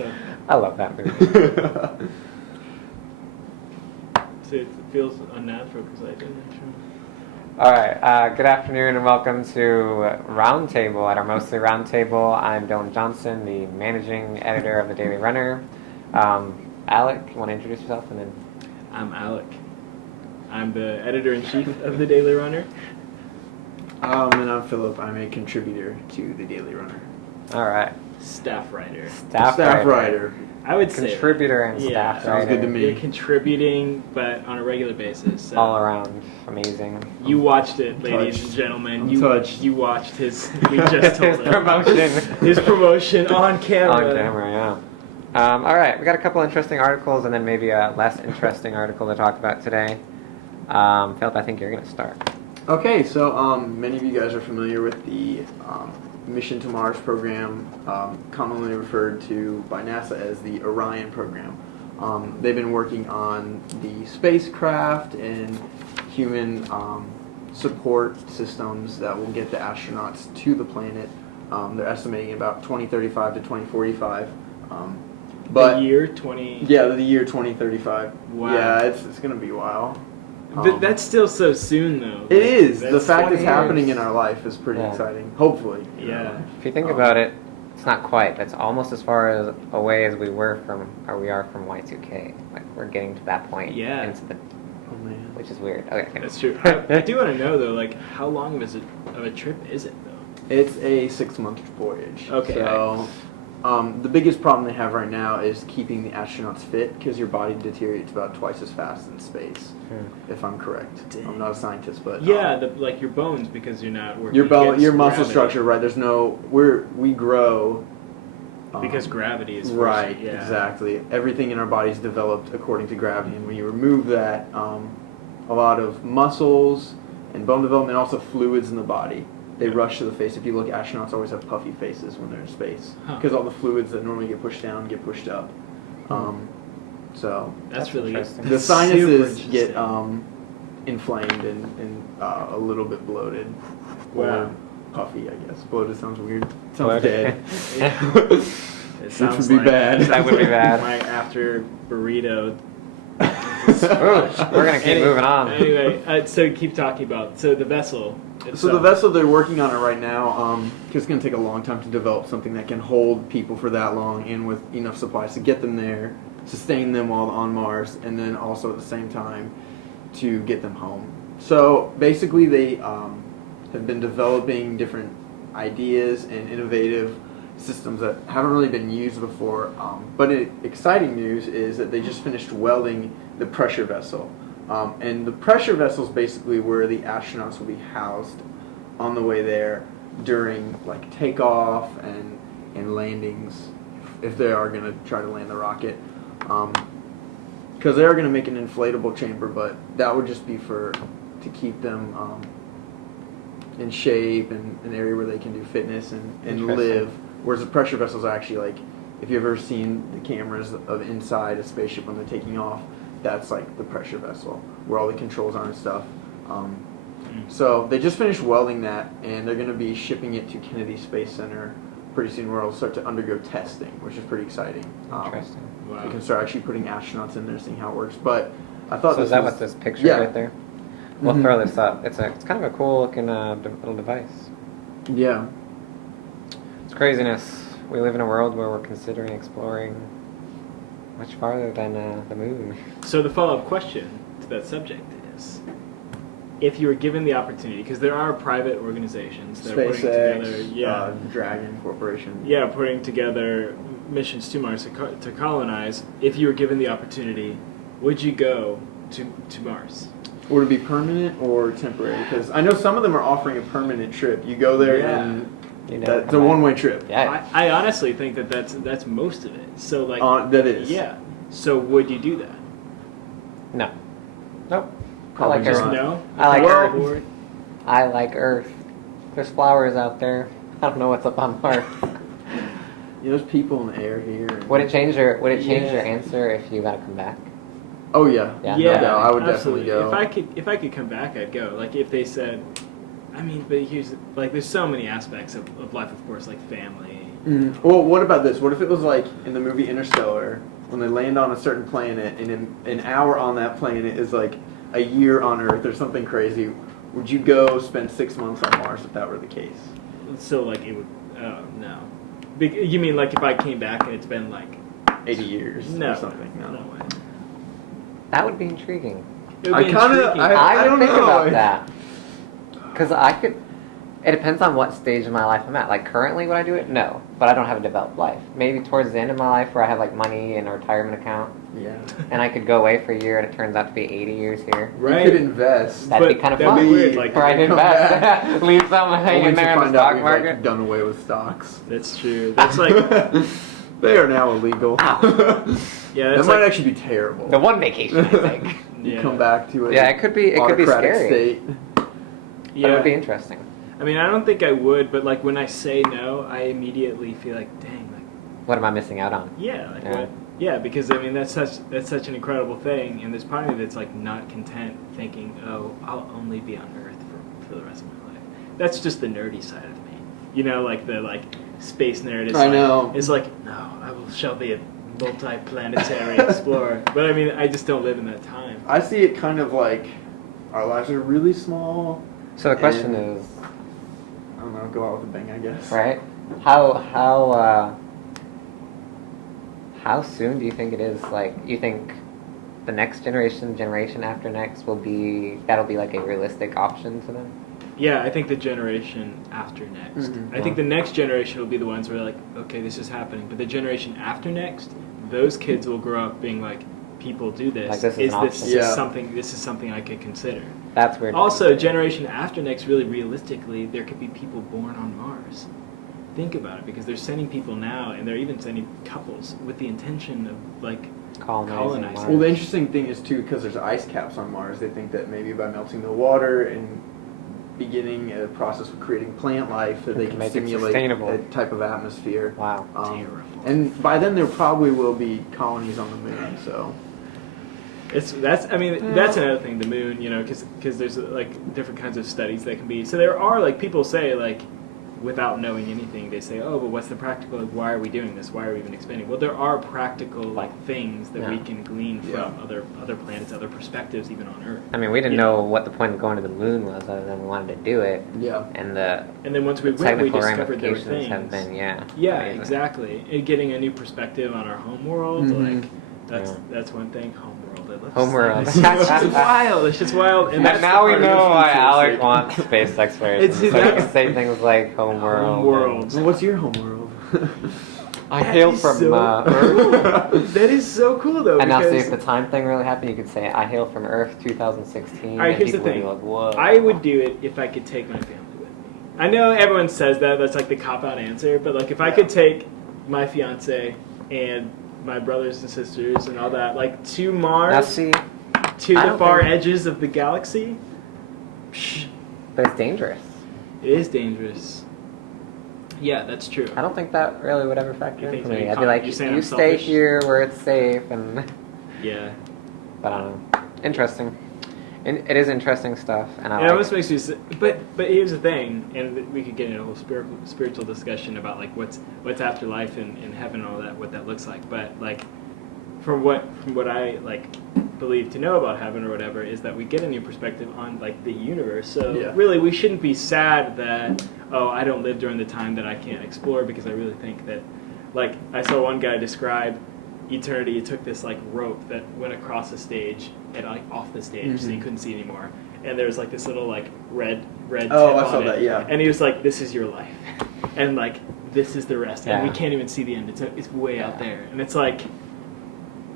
So, I love that movie. so it feels unnatural because I didn't. All right. Good afternoon and welcome to Roundtable at our Mostly Roundtable. I'm Dylan Johnson, the managing editor of the Daily Runner. Alec, you want to introduce yourself and then? I'm Alec. I'm the editor-in-chief of the Daily Runner. And I'm Philip. I'm a contributor to the Daily Runner. All right. Staff writer. Staff writer. I would say contributor and staff yeah, writer. Sounds good to me. You're contributing, but on a regular basis. So All around amazing. You watched it, ladies touched. and gentlemen. I'm touched. You watched his. We just told His him. promotion. His promotion on camera. On camera, yeah. All right, we got a couple interesting articles and then maybe a less interesting article to talk about today. Philip, I think you're going to start. Okay, so many of you guys are familiar with the Mission to Mars program, commonly referred to by NASA as the Orion program. They've been working on the spacecraft and human support systems that will get the astronauts to the planet. They're estimating about 2035 to 2045. But the year 20. Yeah, the year 2035. Wow. Yeah, it's going to be a while. But that's still so soon, though. It is. The That's fact 20 it's happening years. in our life is pretty Yeah. exciting. Hopefully. Yeah. If you think about it, it's not quite. That's almost as far as away as we are from Y2K. Like we're getting to that point. Yeah. Into the, Oh man. which is weird. Okay. That's true. I do want to know, though, like, how long of a trip is it, though? It's a 6-month voyage. Okay. So, the biggest problem they have right now is keeping the astronauts fit because your body deteriorates about twice as fast in space. If I'm correct. Dang. I'm not a scientist, but Yeah, like your bones, because you're not working your against your muscle gravity. structure, right? There's no we grow. Because gravity is Right, forcing- yeah. exactly. Everything in our body is developed according to gravity, and when you remove that, a lot of muscles and bone development, and also fluids in the body, they Yeah. rush to the face. If you look, astronauts always have puffy faces when they're in space Huh. because all the fluids that normally get pushed down get pushed up. So That's really interesting. the that's sinuses super get interesting. inflamed and a little bit bloated. Wow. Or puffy, I guess. Bloated sounds weird. Sounds Bloated. dead. It sounds would be like bad. That would be bad. My after burrito. Ooh, we're gonna keep moving on. Anyway, so keep talking about the vessel. So itself. the vessel, they're working on it right now. Cause it's going to take a long time to develop something that can hold people for that long and with enough supplies to get them there, sustain them while on Mars, and then also at the same time to get them home. So basically they have been developing different ideas and innovative systems that haven't really been used before. But exciting news is that they just finished welding the pressure vessel. And the pressure vessel is basically where the astronauts will be housed on the way there during like takeoff and landings if they are going to try to land the rocket. Because they are going to make an inflatable chamber, but that would just be to keep them in shape and an area where they can do fitness and Interesting. live. Whereas the pressure vessels are actually like, if you've ever seen the cameras of inside a spaceship when they're taking off, that's like the pressure vessel where all the controls are and stuff. So they just finished welding that, and they're going to be shipping it to Kennedy Space Center pretty soon, where it'll start to undergo testing, which is pretty exciting. Interesting. Wow. They can start actually putting astronauts in there, seeing how it works. But I thought So this is that was, what this picture Yeah. right there? We'll Mhm. throw this up. It's kind of a cool looking little device. Yeah. It's craziness. We live in a world where we're considering exploring much farther than the moon. So the follow-up question to that subject is, if you were given the opportunity, because there are private organizations that are putting together, SpaceX, Dragon Corporation. putting together missions to Mars to colonize. If you were given the opportunity, would you go to Mars? Would it be permanent or temporary? Because I know some of them are offering a permanent trip. You go there Yeah. and You never that's a come back. one-way trip. Yeah. I honestly think that's most of it. So like That is. yeah. So would you do that? No. Nope. Probably I like Just Earth. no. I like Well- Earth. I like Earth. There's flowers out there. I don't know what's up on Mars. There's people in the air here. and- Would it change your Yeah. answer if you got to come back? Oh yeah. Yeah. Yeah, No, I would absolutely. definitely go. If I could come back, I'd go. Like if they said, I mean, but here's like there's so many aspects of life, of course, like family, Well, what about this? What if it was like in the movie Interstellar, when they land on a certain planet, and in an hour on that planet is like a year on Earth or something crazy? Would you go spend 6 months on Mars if that were the case? So like it would. Oh no. You mean like if I came back and it's been like 80 years no, or something? No way. That would be intriguing. It would be intriguing. I don't would think know. about that. Because I could... It depends on what stage of my life I'm at. Like, currently would I do it? No. But I don't have a developed life. Maybe towards the end of my life where I have, like, money in a retirement account. Yeah. And I could go away for a year and it turns out to be 80 years here. Right. You could invest. That'd be kind of that'd fun. be weird, like, or I'd come invest. Leave some hanging Only to there in the find out stock we've market. like, done away with stocks. That's true. That's like They are now illegal. yeah. That That's might like, actually be terrible. The one vacation, I think. You Yeah. come back to a Yeah, it could be autocratic scary. state. yeah. That would be interesting. I mean, I don't think I would, but like when I say no, I immediately feel like, dang, like What am I missing out on? yeah, like Yeah. what? Yeah, because I mean that's such an incredible thing, and there's part of me that's like not content, thinking, oh, I'll only be on Earth for the rest of my life. That's just the nerdy side of me, you know, like the space nerd is. I like, know. It's like no, shall be a multi-planetary explorer, but I mean, I just don't live in that time. I see it kind of like our lives are really small. So the question And- is, I don't know, go out with a bang, I guess. right? How soon do you think it is? Like, you think the next generation after next that'll be like a realistic option to them? Yeah, I think the generation after next. Mhm. I think the next generation will be the ones where like, okay, this is happening. But the generation after next, those kids will grow up being like, people do this. Like, this is an option. Yeah. This is something I could consider. That's weird. Also, generation after next, really realistically, there could be people born on Mars. Think about it, because they're sending people now, and they're even sending couples with the intention of like colonizing. Mars. Well, the interesting thing is too, because there's ice caps on Mars, they think that maybe by melting the water and beginning a process of creating plant life, that they can can make it simulate sustainable. a type of atmosphere. Wow. Terrible. And by then there probably will be colonies on the moon. So That's another thing. The moon, you know, because there's like different kinds of studies that can be. So there are like people say like, without knowing anything, they say, oh, but what's the practical? Like, why are we doing this? Why are we even expanding? Well, there are practical like things that we can glean from other planets, other perspectives, even on Earth. I mean, we didn't know what the point of going to the moon was, other than we wanted to do it. yeah. And then once we went, we technical discovered there were ramifications things. have been, Yeah, amazing. exactly. And getting a new perspective on our home world, Mhm. like that's one thing. Home world. I love Homeworld. It's just wild. It's just wild. And that's now the we part know of why this Alec futuristic. wants space exploration. So he that's- can say things like homeworld. Homeworld. So what's your home world? I That hail is from so Earth. cool. That is so cool, though. And now, see, because if the time thing really happened, you could say, I hail from Earth 2016. All right, and here's the people would thing. be like, whoa. I would do it if I could take my family with me. I know everyone says that. That's like the cop-out answer. But like, if I could take my fiance and my brothers and sisters and all that, like to Mars, Now, see, to I the don't far think- edges of the galaxy, psh, but it's dangerous. it is dangerous. Yeah, that's true. I don't think that really would ever factor You in think for so? me. You I'd be can't- like, you're saying you I'm stay selfish? here where it's safe, and Yeah. but I don't know. Interesting. It is interesting stuff, and I It like almost makes me. But here's the thing, and we could get into a whole spiritual discussion about like what's after life and heaven and all that, what that looks like. But like, from what I like believe to know about heaven or whatever, is that we get a new perspective on like the universe. So Yeah. really, we shouldn't be sad that I don't live during the time that I can't explore, because I really think that, like, I saw one guy describe eternity. He took this like rope that went across the stage and like off the stage, so you couldn't see anymore. And there was like this little like red Oh, tip I saw on it. that, yeah. And he was like, "This is your life," and like this is the rest, and we Yeah. can't even see the end. It's way out Yeah. there, and it's like,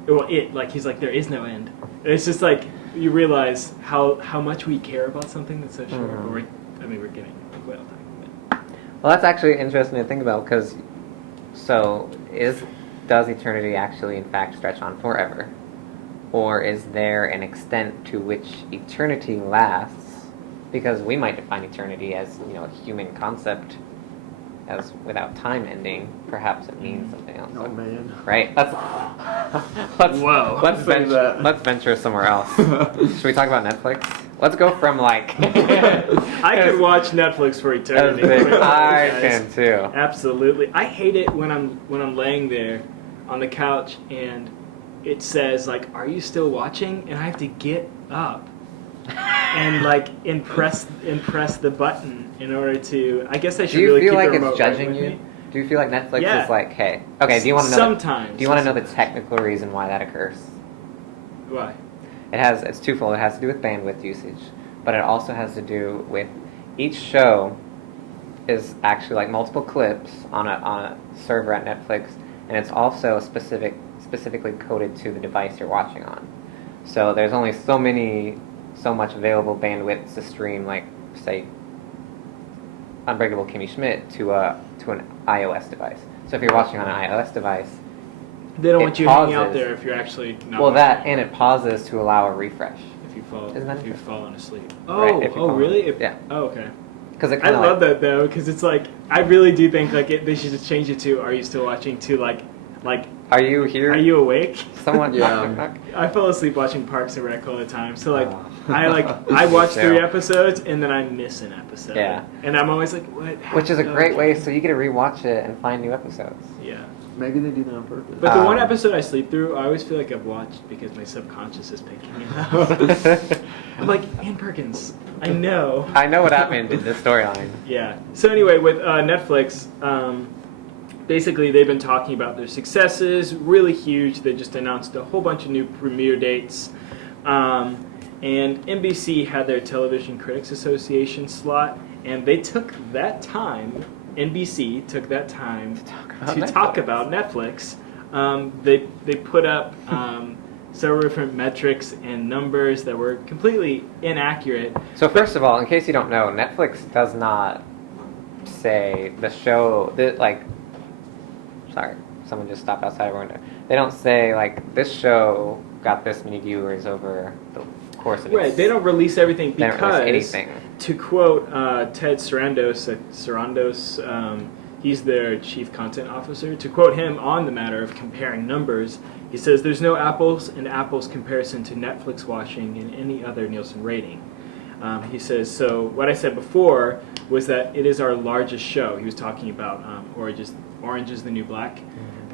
well, he's like, there is no end. And it's just like you realize how much we care about something that's so short. Mhm. But we're getting way off topic. Well, that's actually interesting to think about, because does eternity actually in fact stretch on forever, or is there an extent to which eternity lasts? Because we might define eternity as, you know, a human concept, as without time ending. Perhaps it means something else. Oh man. Right? Let's Whoa. let's Say venture, that. let's venture somewhere else. Should we talk about Netflix? Let's go from like. I could watch Netflix for eternity. I Guys. can too. Absolutely. I hate it when I'm laying there on the couch and it says like, "Are you still watching?" and I have to get up and like press the button in order to. I guess I should Do you really feel keep like the remote it's right judging with you? me. Do you feel like Netflix Yeah. is like, hey, okay? Do you want to know? Sometimes. Do you want to know the technical reason why that occurs? Why? It's twofold. It has to do with bandwidth usage, but it also has to do with each show is actually like multiple clips on a server at Netflix, and it's also specifically coded to the device you're watching on. So there's only so much available bandwidth to stream, like say Unbreakable Kimmy Schmidt to an iOS device. So if you're watching on an iOS device, They don't it want you hanging out pauses. there if you're actually not. Well, that watching. and it pauses to allow a refresh. If you fall, Isn't that if you've interesting? fallen asleep. Right, Oh, if you oh, fall- really? yeah. Oh, okay. Because it I kind of love that though, because it's like I really do think like they should just change it to "Are you still watching?" to like Are you here? "Are you awake?" Someone? Yeah. I fell asleep watching Parks and Rec all the time, so like Oh. I watch Me 3 too. episodes and then I miss an episode. Yeah. And I'm always like, what? Which is a great Okay. way, so you get to rewatch it and find new episodes. Yeah. Maybe they do that on purpose. But the one Um, episode I sleep through, I always feel like I've watched because my subconscious is picking it up. I'm like, Ann Perkins, I know. I know what happened in this storyline. Yeah. So anyway, with Netflix, basically they've been talking about their successes, really huge. They just announced a whole bunch of new premiere dates. And NBC had their Television Critics Association slot, and they took that time, NBC took that time to talk about Netflix. They put up several different metrics and numbers that were completely inaccurate. So first of all, in case you don't know, Netflix does not say the show that sorry, someone just stopped outside our window. They don't say like this show got this many viewers over the course of its. Right, they don't release everything They don't release because, anything. to quote Ted Sarandos, he's their chief content officer, to quote him on the matter of comparing numbers, he says, "There's no apples and apples comparison to Netflix watching in any other Nielsen rating." He says, so what I said before was that it is our largest show. He was talking about Orange is the New Black.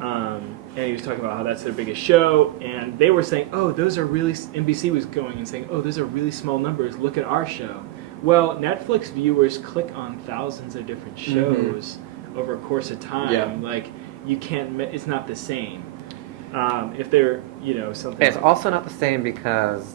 And he was talking about how that's their biggest show, and they were saying, oh, those are really, NBC was going and saying, oh, those are really small numbers, look at our show. Well, Netflix viewers click on thousands of different shows over a course of time. Yeah. Like, you can't, it's not the same. If they're, something It's like, also not the same because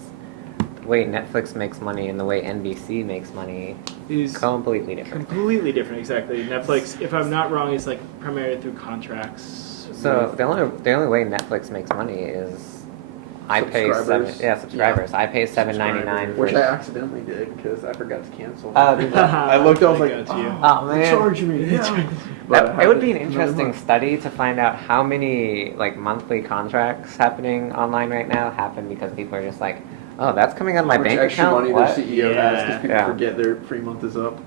the way Netflix makes money and the way NBC makes money is completely different. completely different, exactly. Netflix, if I'm not wrong, is like primarily through contracts. So with- the only way Netflix makes money is I pay Subscribers. subscribers. I pay $7.99 for Which I accidentally did because I forgot to cancel. did you? I looked, I was They like, got you. Oh, they man. charge me. Yeah. But I It would be an haven't another interesting month. study to find out how many like monthly contracts happening online right now happen because people are just like, oh, that's coming out of my How much bank extra account. money What? their CEO has because people Yeah. forget their free month is up.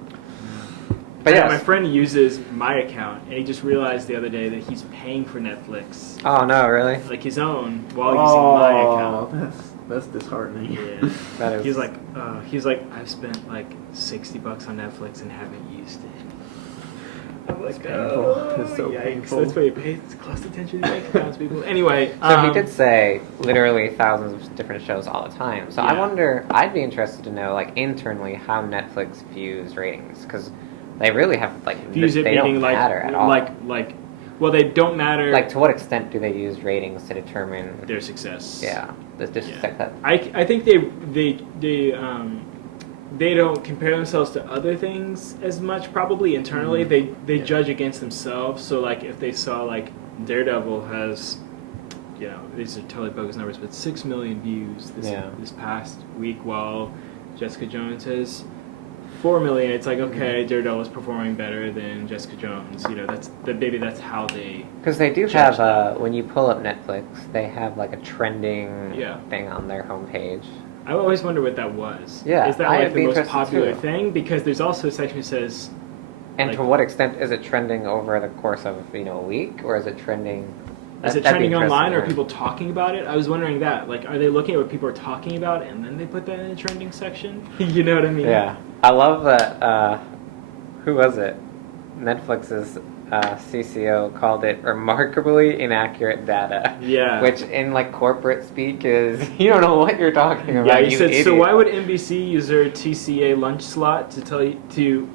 But yeah, yes. my friend uses my account, and he just realized the other day that he's paying for Netflix, Oh no, really? like his own, while using my account. That's disheartening. Yeah. That is. He's like, I've spent like $60 on Netflix and haven't used it. I'm like, painful. oh, It's so yikes. painful. That's why you pay close attention to bank accounts, people. Anyway, So he did say literally thousands of different shows all the time. So I Yeah. wonder, I'd be interested to know, like, internally how Netflix views ratings. Because they really have, like, views it they don't meaning like, matter at all. well, they don't matter. Like, to what extent do they use ratings to determine, their success. yeah, this Yeah. that. I think they don't compare themselves to other things as much. Probably internally, they Yeah. judge against themselves. So like if they saw like Daredevil has, these are totally bogus numbers, but 6 million views this past week, while Jessica Jones has 4 million. It's like, okay, Daredevil is performing better than Jessica Jones. That's how they. Because they do Judge have, when you pull up Netflix, they have, like, a trending Yeah. thing on their homepage. I always wonder what that was. Yeah, Is that I'd like be the most interested popular too. thing? Because there's also a section that says. And Like- to what extent is it trending over the course of, a week? Or is it trending Is it That'd be trending online, or are interesting. people talking about it? I was wondering that. Like, are they looking at what people are talking about and then they put that in the trending section? You know what I mean? Yeah, I love that. Who was it? Netflix's CCO called it remarkably inaccurate data. Yeah. Which in like corporate speak is you don't know what you're talking about. Yeah, he you said, idiot. so why would NBC use their TCA lunch slot to tell you to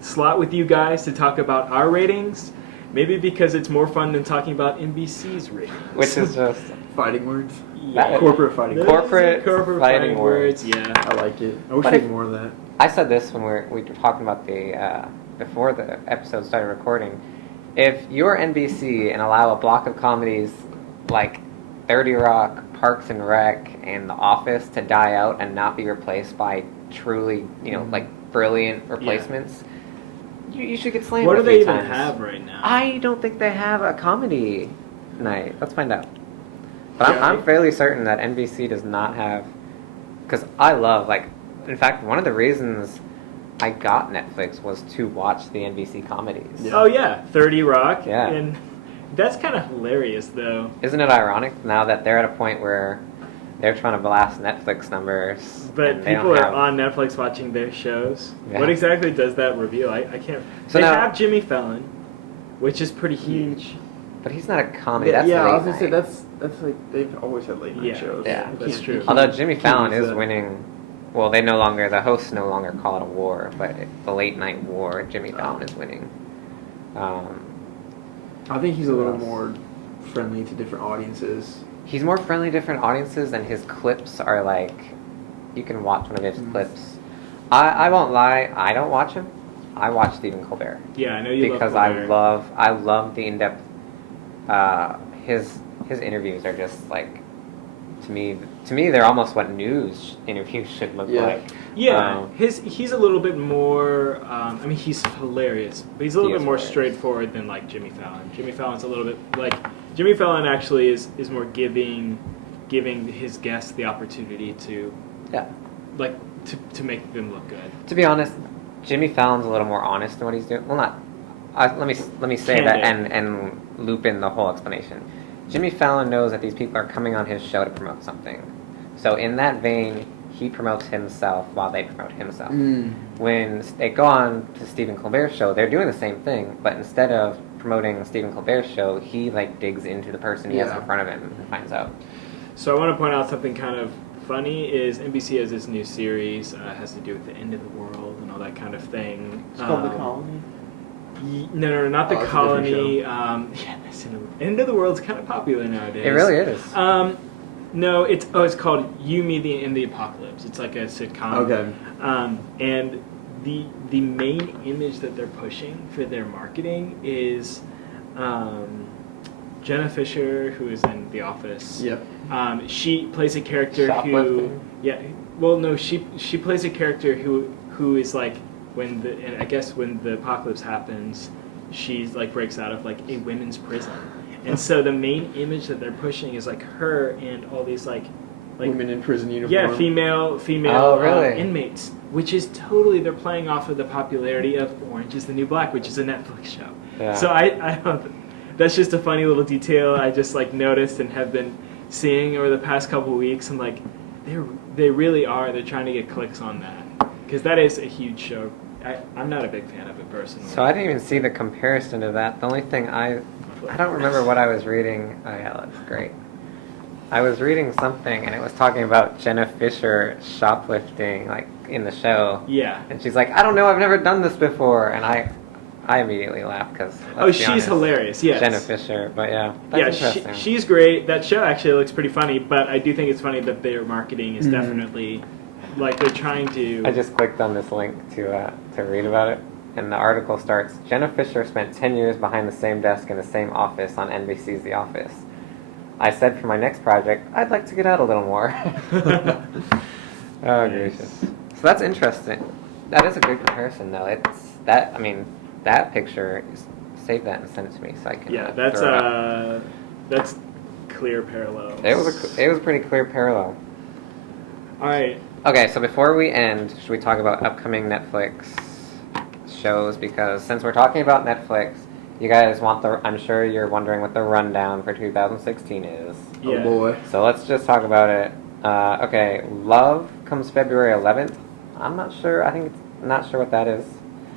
slot with you guys to talk about our ratings? Maybe because it's more fun than talking about NBC's ratings. Which is just Fighting words. yeah. Corporate fighting Those words. are Corporate fighting words. Yeah. I like it. I wish But we had if- more of that. I said this when we were talking about the before the episode started recording. If you're NBC and allow a block of comedies like 30 Rock, Parks and Rec, and The Office to die out and not be replaced by truly, like brilliant replacements, you should get slammed. What do a they few even times. have right now? I don't think they have a comedy night. Let's find out. But Yeah, I'm fairly certain that NBC does not have, because I love, like, in fact, one of the reasons I got Netflix was to watch the NBC comedies. Yeah. Oh yeah, 30 Rock. Yeah. And that's kind of hilarious though. Isn't it ironic now that they're at a point where they're trying to blast Netflix numbers, But and they people don't are have, on Netflix watching their shows. Yeah. What exactly does that reveal? I can't. So they now- have Jimmy Fallon, which is pretty huge. But he's not a comedy. Yeah, That's I late was gonna say night. that's like they've always had late night Yeah. shows. Yeah. You That's can't- true. you can't- Although Jimmy can't Fallon use is that. winning. Well, the hosts no longer call it a war, but the late night war, Jimmy Fallon is winning. I think he's a little What else? more friendly to different audiences. He's more friendly to different audiences, and his clips are like, you can watch one of his Mm. clips. I won't lie, I don't watch him. I watch Stephen Colbert Yeah, I know you because love I love the in-depth. His interviews are just like, to me they're almost what news interviews should look Yeah. like. Yeah, Um, he's a little bit more. I mean, he's hilarious, but he's a little He bit is more hilarious. straightforward than like Jimmy Fallon. Jimmy Fallon's a little bit like Jimmy Fallon actually is more giving his guests the opportunity to Yeah. like to make them look good. To be honest, Jimmy Fallon's a little more honest in what he's doing. Well, not. Let me say that Candid. and loop in the whole explanation. Jimmy Fallon knows that these people are coming on his show to promote something. So in that vein, he promotes himself while they promote himself. When they go on to Stephen Colbert's show, they're doing the same thing, but instead of promoting Stephen Colbert's show, he like digs into the person he has Yeah. in front of him and finds out. So I want to point out something kind of funny is NBC has this new series has to do with the end of the world and all that kind of thing. It's called The Colony. No, not the Oh, it's a different Colony. Yeah, that's End of the World's kind of popular nowadays. It really is. No, it's called You, Me, and the Apocalypse. It's like a sitcom. Okay. And the main image that they're pushing for their marketing is Jenna Fisher, who is in The Office. Yep. She plays a character who, Shoplifting? yeah. Well, no, she plays a character who is like when the apocalypse happens, she's like breaks out of like a women's prison, and so the main image that they're pushing is like her and all these like Women in prison uniform. yeah, female Oh, really? inmates, which is totally they're playing off of the popularity of Orange Is the New Black, which is a Netflix show. Yeah. So I don't, that's just a funny little detail I just like noticed and have been seeing over the past couple of weeks. I'm like, they really are. They're trying to get clicks on that because that is a huge show. I'm not a big fan of it personally. So I didn't even see the comparison to that. The only thing I don't remember what I was reading. Oh yeah, that's great. I was reading something and it was talking about Jenna Fisher shoplifting like in the show. Yeah. And she's like, I don't know, I've never done this before, and I immediately laughed because She's hilarious. Yes. Jenna Fisher, but yeah, that's Yeah, interesting. she's great. That show actually looks pretty funny, but I do think it's funny that their marketing is definitely like they're trying to. I just clicked on this link to read about it, and the article starts, Jenna Fisher spent 10 years behind the same desk in the same office on NBC's The Office. I said for my next project, I'd like to get out a little more. Oh, gracious. So that's interesting. That is a good comparison, though. That picture, save that and send it to me so I can Yeah, throw it up. that's clear parallels. It was a pretty clear parallel. All right. Okay, so before we end, should we talk about upcoming Netflix shows? Because since we're talking about Netflix, You guys want I'm sure you're wondering what the rundown for 2016 is. Yeah. Oh boy. So let's just talk about it. Okay, Love comes February 11th. I'm not sure. Not sure what that is.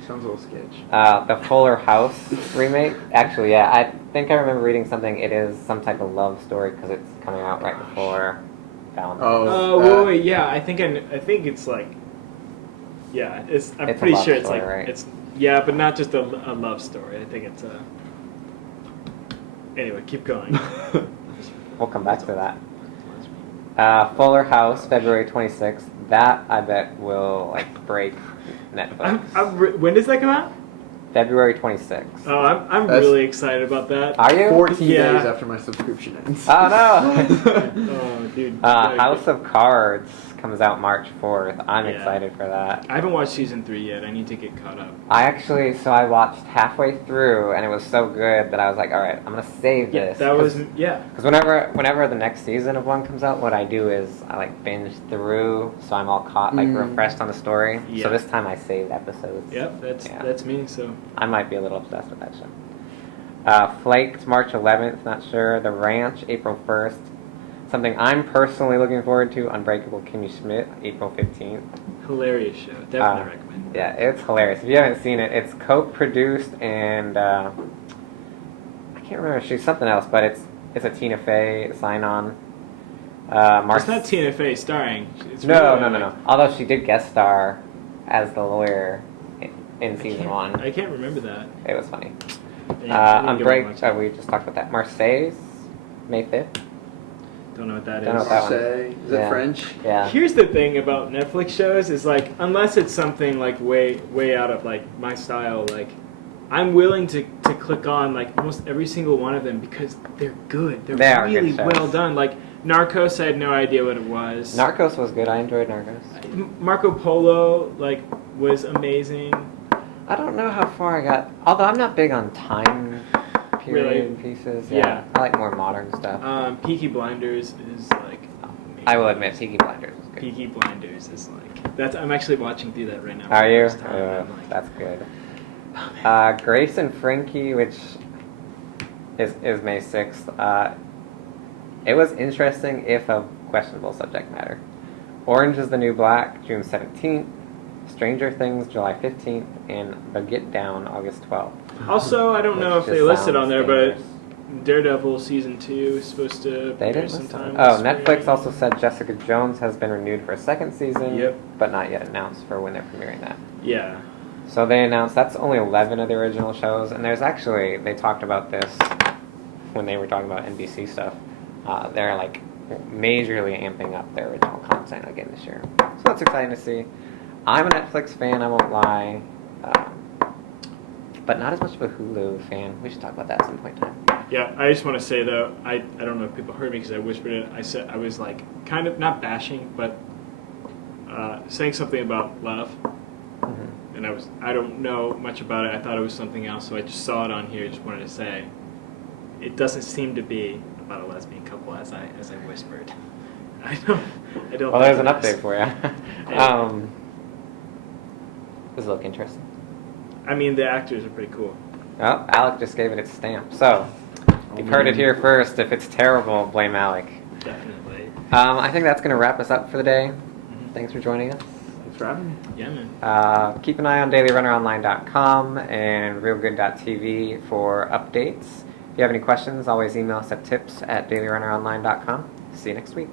Sounds a little sketch. The Fuller House remake. Actually, yeah, I think I remember reading something. It is some type of love story because it's coming out right before Valentine's. Oh, wait, yeah. I think it's like, yeah. I'm It's a pretty love sure it's story, like right? it's but not just a love story. I think it's a. Anyway, keep going. We'll come back to that. Fuller House, February 26th. That I bet will like break Netflix. When does that come out? February 26th. Oh, I'm That's- really excited about that. Are you? 14 Yeah. days after my subscription ends. Oh no. Oh, dude. House of Cards comes out March 4th. I'm Yeah. excited for that. I haven't watched season 3 yet. I need to get caught up. I watched halfway through and it was so good that I was like, all right, I'm gonna save Yeah, this. that was yeah. Because whenever the next season of one comes out, what I do is I like binge through, so I'm all caught, like refreshed on the story. Yeah. So this time I saved episodes. Yep, that's me. So I might be a little obsessed with that show. Flaked, March 11th, not sure. The Ranch, April 1st. Something I'm personally looking forward to, Unbreakable Kimmy Schmidt, April 15th. hilarious show. Definitely recommend. Yeah, it's hilarious. If you haven't seen it, it's co-produced and I can't remember. She's something else, but it's a Tina Fey sign-on. It's not Tina Fey starring. It's No. really Although she did guest star as the lawyer in season 1. I can't remember that. It was funny. Yeah, I need to go watch it. We just talked about that. Marseilles, May 5th. Don't know what that Don't know is. what that one. Say, is it French? Yeah. Here's the thing about Netflix shows is like unless it's something like way out of like my style, like I'm willing to click on like almost every single one of them because they're good. They are really good shows. well done. Like Narcos, I had no idea what it was. Narcos was good. I enjoyed Narcos. Marco Polo like was amazing. I don't know how far I got. Although I'm not big on time period pieces. Yeah. I like more modern stuff. Peaky Blinders is like amazing. I will admit, Peaky Blinders was good. Peaky Blinders is like that's. I'm actually watching through that right now. Are for the you? first time, and I'm like, That's good. oh, man. Grace and Frankie, which is May 6th. It was interesting, if of questionable subject matter. Orange is the New Black, June 17th. Stranger Things, July 15th. And The Get Down, August 12th. Also, I don't know if Which they just listed on sounds there, dangerous. but Daredevil season 2 is supposed to They premiere didn't list sometime. it. Oh, this Netflix spring. also said Jessica Jones has been renewed for a second season. Yep. But not yet announced for when they're premiering that. Yeah. So they announced that's only 11 of the original shows, and there's actually, they talked about this when they were talking about NBC stuff. They're like majorly amping up their original content again this year. So that's exciting to see. I'm a Netflix fan, I won't lie, but not as much of a Hulu fan. We should talk about that at some point in time. Yeah, I just want to say though, I don't know if people heard me because I whispered it. I said I was like kind of not bashing, but saying something about love, Mm-hmm. and I don't know much about it. I thought it was something else, so I just saw it on here. Just wanted to say, it doesn't seem to be about a lesbian couple as I whispered. I don't. Well, there's an think it is. update for you. This will look interesting. I mean, the actors are pretty cool. Well, Alec just gave it its stamp. So, you've heard it here first. If it's terrible, blame Alec. Definitely. I think that's going to wrap us up for the day. Thanks for joining us. Thanks for having me. Yeah, man. Keep an eye on dailyrunneronline.com and realgood.tv for updates. If you have any questions, always email us at tips@dailyrunneronline.com. See you next week.